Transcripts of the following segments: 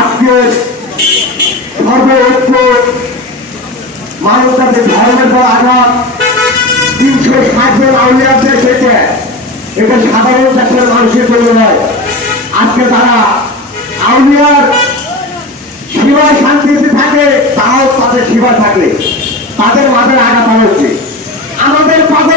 আজকে সর্বোচ্চ মানবতাকে ধর্মের পর আঘাত, তিনশো ষাট জন আউলিয়াতে এসেছে এটা সাধারণ দেশের মানুষের জন্য নয়। আজকে তারা আউলিয়ার সীমায় শান্তিতে থাকে তাও তাদের সীমা থাকে। তাদের মাঝে আঘাত হচ্ছে। আমাদের পাগল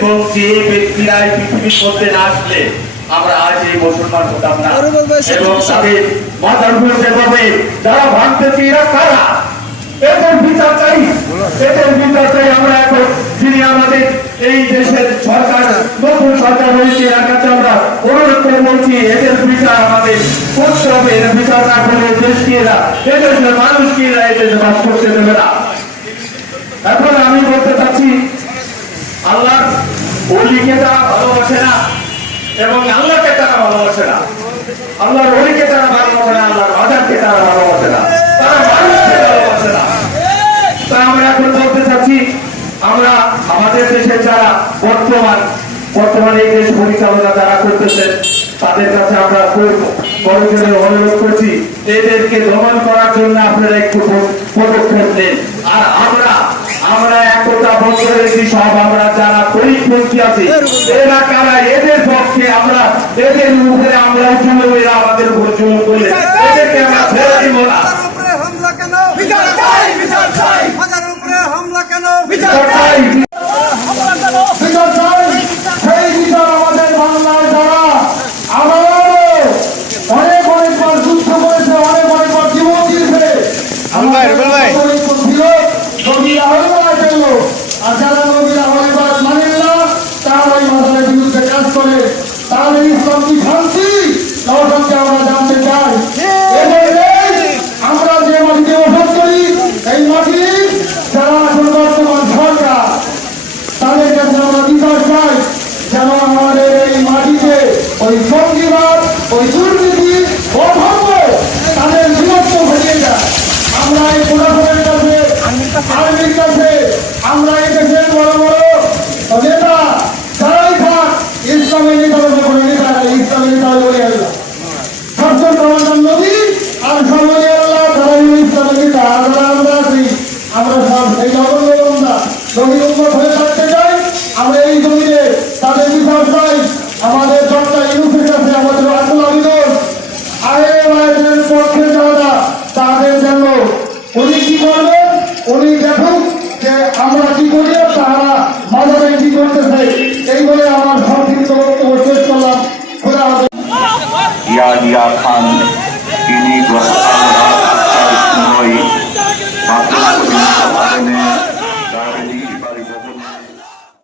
এবং যে ব্যক্তিরা এই পৃথিবীর মধ্যে না আসলে আমরা আজ এই মুসলমান হতাম না। এবং তাদের মাথার উপরে যেভাবে যারা ভাঙতেছে এরা কারা? এদের বিচার চাই। এদের বিচার চাই। আমরা এখন যিনি আমাদের এই দেশের সরকার নতুন সরকার হয়েছে এর কাছে আমরা অনুরোধ করে বলছি এদের বিচার আমাদের করতে হবে। এদের বিচার না করলে দেশকে এরা এদেশের মানুষকে এরা এদেশে বাস করতে দেবে না। এখন আমি বলতে চাচ্ছি আল্লাহ অলিকে তারা ভালোবাসে না, এবং আল্লাহকে তারা ভালোবাসে না। আল্লাহর অলিকে তারা ভালোবাসে না, আল্লাহর বাজারকে তারা ভালোবাসে না। তারা মানুষকে ভালোবাসে না। তা আমরা এখন বলতে চাচ্ছি, আমরা আমাদের দেশে যারা বর্তমান, বর্তমানে এই দেশ পরিচালনা যারা করতেছেন তাদের কাছে আমরা খুব অনুরোধ করছি, এদেরকে দমন করার জন্য আপনারা একটু পদক্ষেপ নেন। আর আমরা আমরা একতা রেখেছি সব আমরা যারা শক্তি আছে এরা কারা এদের পক্ষে আমরা এদের উপরে আমরা উঠানো এরা আমাদের উপর জন্য করলে এদেরকে আমরা ছেড়ে দিব না হামলা কেন বিচার চাই বিচার চাই হাজারের উপরে হামলা অনেক অনেক উনি কি করবে?